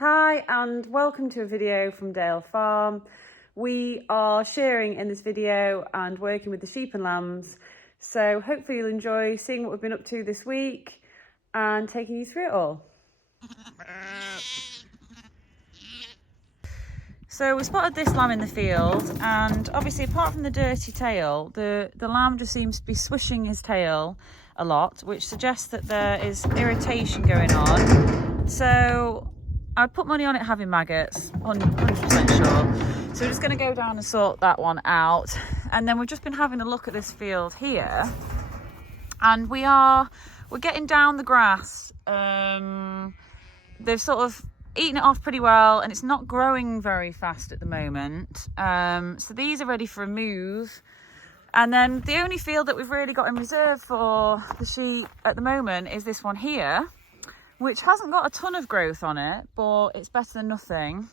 Hi and welcome to a video from Dale Farm. We are shearing in this video and working with the sheep and lambs, so hopefully you'll enjoy seeing what we've been up to this week and taking you through it all. So we spotted this lamb in the field, and obviously apart from the dirty tail, the lamb just seems to be swishing his tail a lot, which suggests that there is irritation going on. So I'd put money on it having maggots, 100% sure. So we're just going to go down and sort that one out. And then we've just been having a look at this field here, and we're getting down the grass. They've sort of eaten it off pretty well, and it's not growing very fast at the moment. So these are ready for a move. And then the only field that we've really got in reserve for the sheep at the moment is this one here, which hasn't got a ton of growth on it, but it's better than nothing.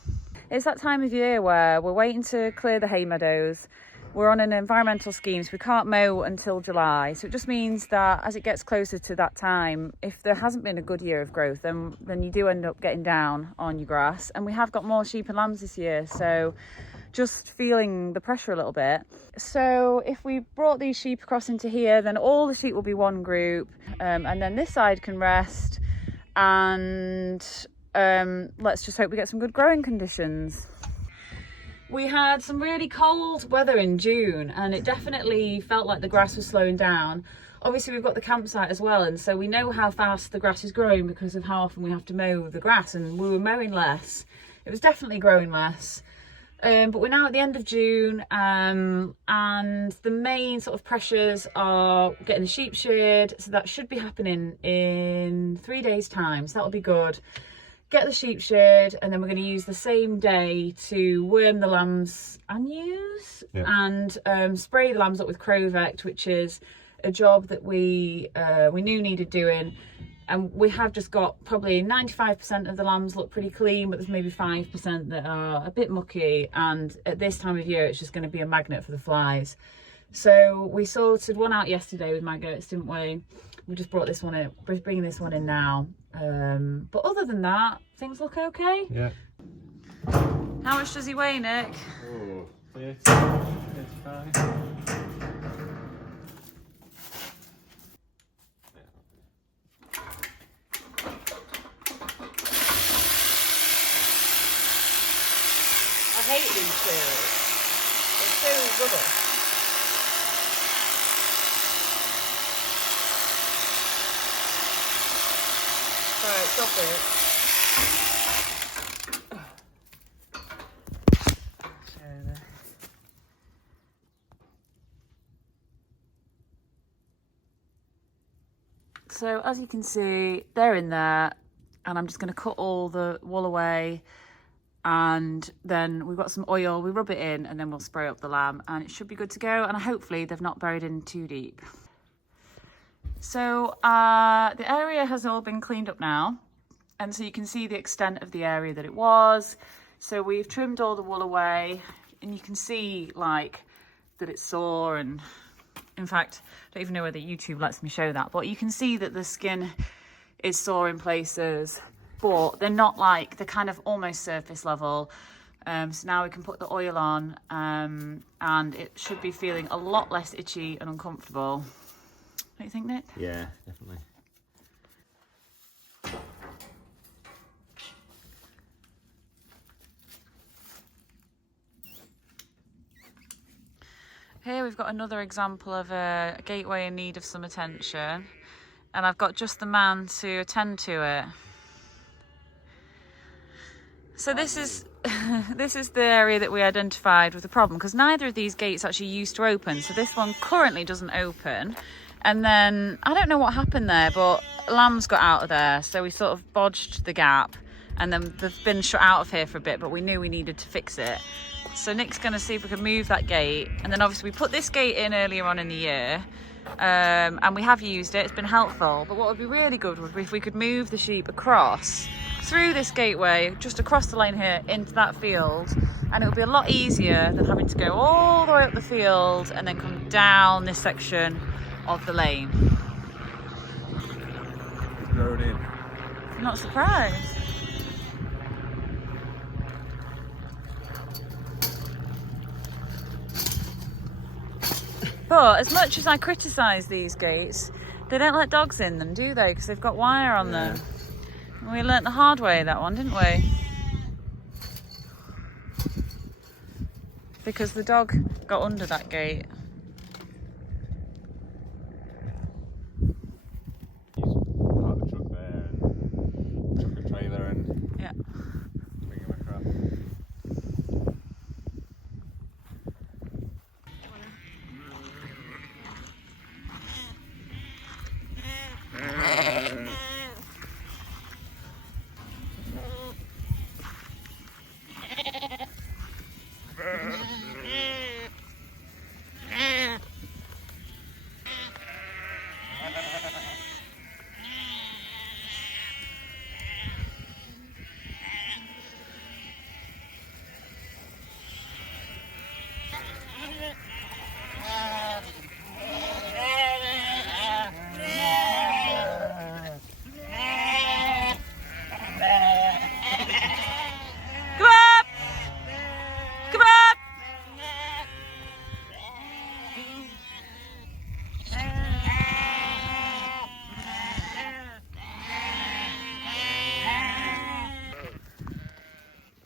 It's that time of year where we're waiting to clear the hay meadows. We're on an environmental scheme, so we can't mow until July. So it just means that as it gets closer to that time, if there hasn't been a good year of growth, then you do end up getting down on your grass. And we have got more sheep and lambs this year, so just feeling the pressure a little bit. So if we brought these sheep across into here, then all the sheep will be one group, and then this side can rest. And let's just hope we get some good growing conditions. We had some really cold weather in June, and it definitely felt like the grass was slowing down. Obviously we've got the campsite as well, and so we know how fast the grass is growing because of how often we have to mow the grass, and we were mowing less. It was definitely growing less. But we're now at the end of June, and the main sort of pressures are getting the sheep sheared, so that should be happening in 3 days' time, so that'll be good. Get the sheep sheared, and then we're going to use the same day to worm the lambs and ewes, and spray the lambs up with Crovect, which is a job that we knew needed doing. And we have just got probably 95% of the lambs look pretty clean, but there's maybe 5% that are a bit mucky. And at this time of year, it's just going to be a magnet for the flies. So we sorted one out yesterday with maggots, didn't we? We just brought this one in, we're bringing this one in now. But other than that, things look okay. Yeah. How much does he weigh, Nick? Oh, 35. I hate these shears. They're so rubbish. Right, stop it. So as you can see, they're in there, and I'm just going to cut all the wool away. And then we've got some oil, we rub it in, and then we'll spray up the lamb, and it should be good to go. And hopefully they've not buried in too deep. So the area has all been cleaned up now, and so you can see the extent of the area that it was. So we've trimmed all the wool away, and you can see like that it's sore, and in fact I don't even know whether YouTube lets me show that, but you can see that the skin is sore in places. But they're not like, they're kind of almost surface level. So now we can put the oil on, and it should be feeling a lot less itchy and uncomfortable. Don't you think, Nick? Yeah, definitely. Here we've got another example of a gateway in need of some attention, and I've got just the man to attend to it. So this is the area that we identified with the problem, because neither of these gates actually used to open. So this one currently doesn't open, and then I don't know what happened there, but lambs got out of there, so we sort of bodged the gap, and then they've been shut out of here for a bit, but we knew we needed to fix it. So Nick's going to see if we can move that gate, and then obviously we put this gate in earlier on in the year, and we have used it, it's been helpful. But what would be really good would be if we could move the sheep across through this gateway, just across the lane here into that field, and it would be a lot easier than having to go all the way up the field and then come down this section of the lane. Road in. I'm not surprised. But as much as I criticise these gates, they don't let dogs in them, do they? Because they've got wire on them. And we learnt the hard way, that one, didn't we? Because the dog got under that gate. Park the truck there and chuck a trailer and Yeah. bring him across. Come up! Come up!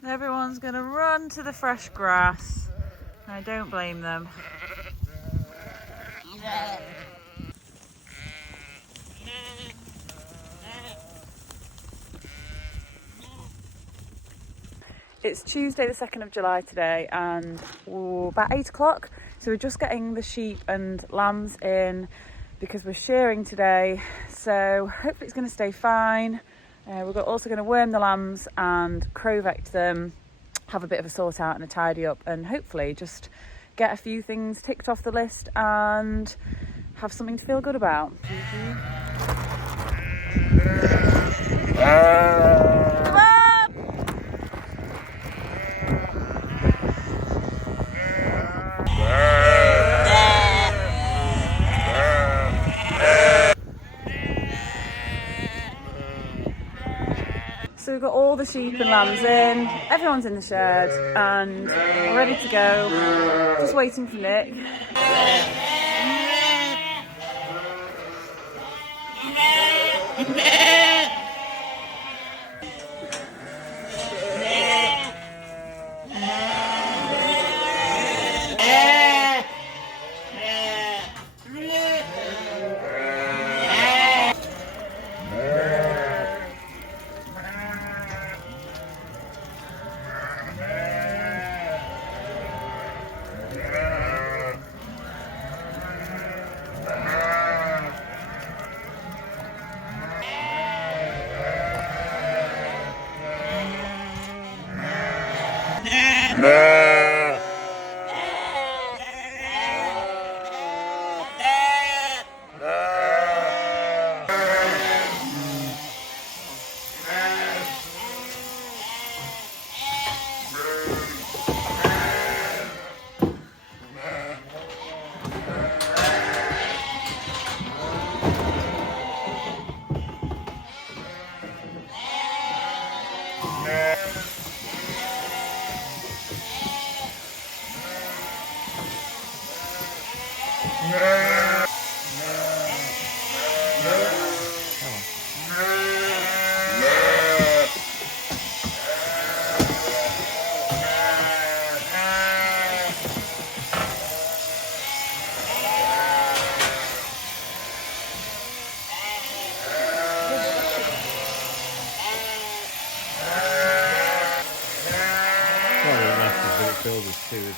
Everyone's gonna run to the fresh grass. I don't blame them. It's Tuesday the 2nd of July today and about 8 o'clock. So we're just getting the sheep and lambs in because we're shearing today. So hopefully it's going to stay fine. We're also going to worm the lambs and crowvect them, have a bit of a sort out and a tidy up, and hopefully just get a few things ticked off the list and have something to feel good about. Come on! So we've got all the sheep and lambs in, everyone's in the shed and we're ready to go, just waiting for Nick. Builders too, isn't it?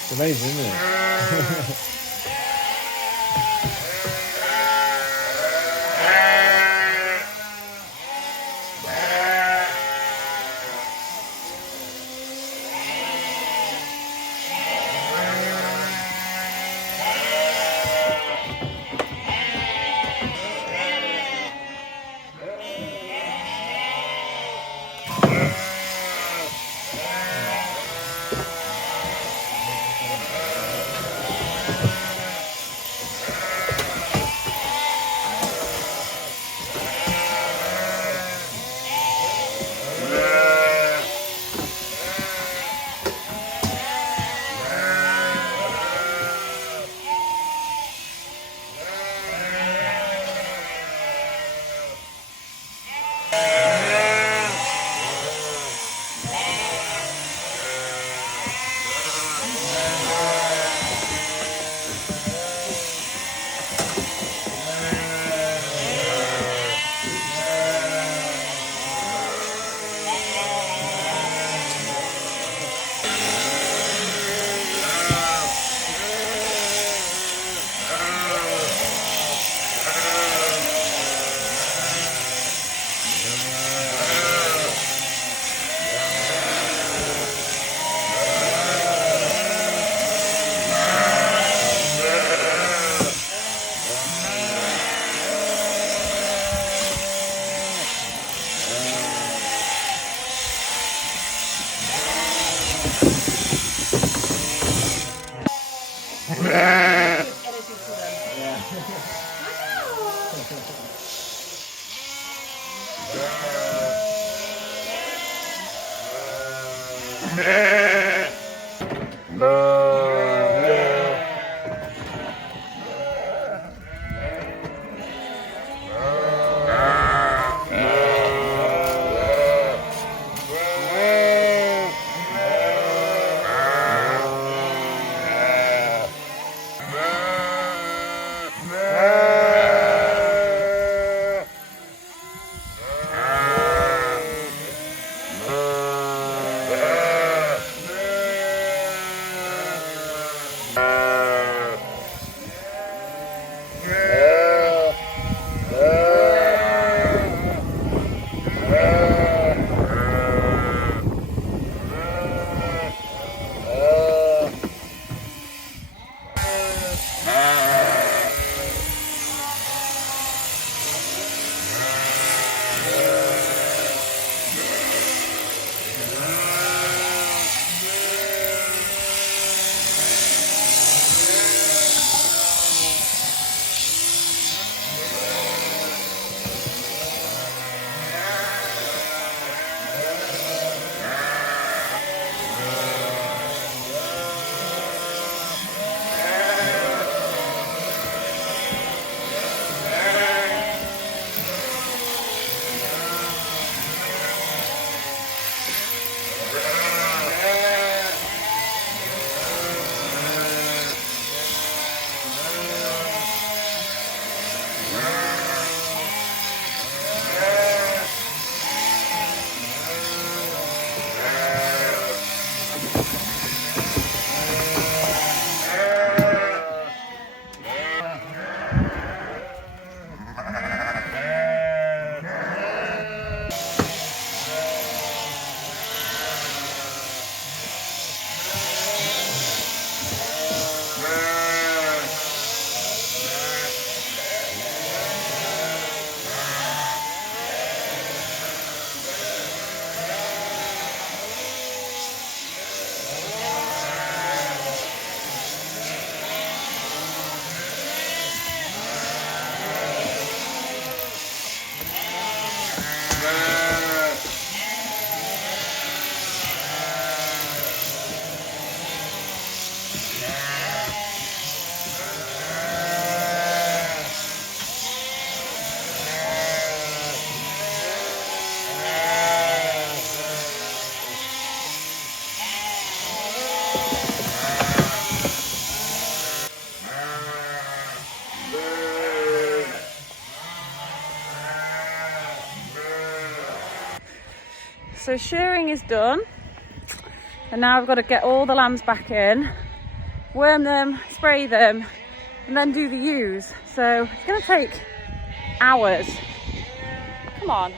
It's amazing, isn't it? So shearing is done, and now I've got to get all the lambs back in, worm them, spray them, and then do the ewes. So it's going to take hours. Come on.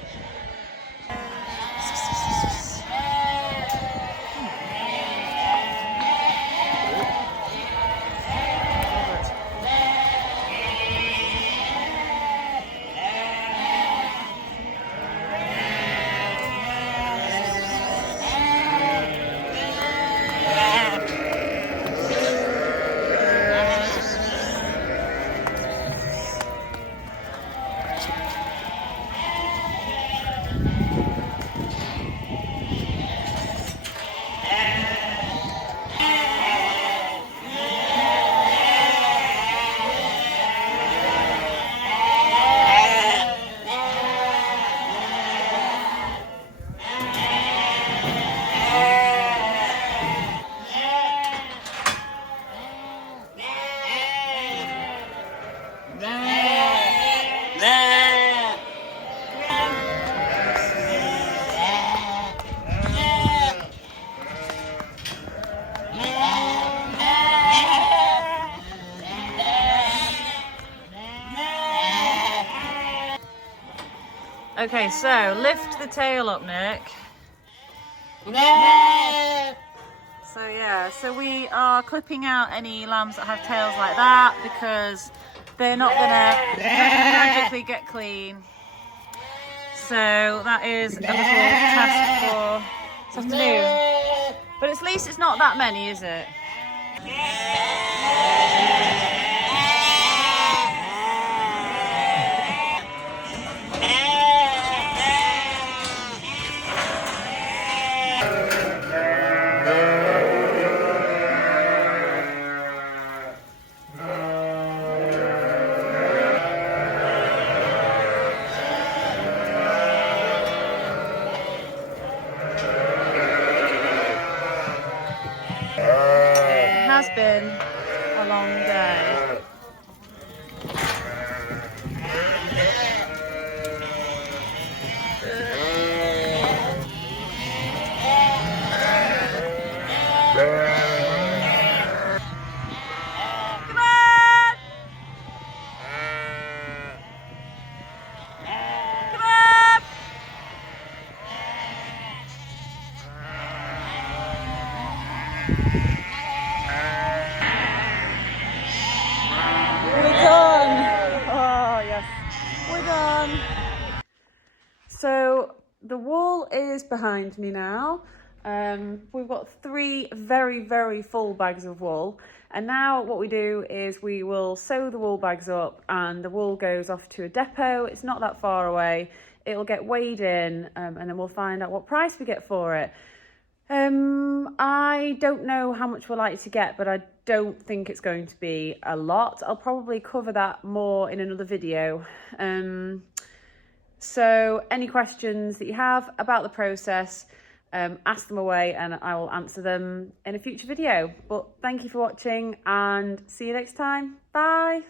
Okay, so lift the tail up, Nick. So yeah, so we are clipping out any lambs that have tails like that because they're not gonna magically get clean. So that is a little task for this afternoon. But at least it's not that many, is it? It has been a long day. Come on! Come on! We're done. Oh, yes. We're done. So the wall is behind me now. We've got 3 very, very full bags of wool. And now what we do is we will sew the wool bags up and the wool goes off to a depot. It's not that far away. It'll get weighed in and then we'll find out what price we get for it. I don't know how much we're likely to get, but I don't think it's going to be a lot. I'll probably cover that more in another video. So any questions that you have about the process, ask them away and I will answer them in a future video. But thank you for watching and see you next time. Bye.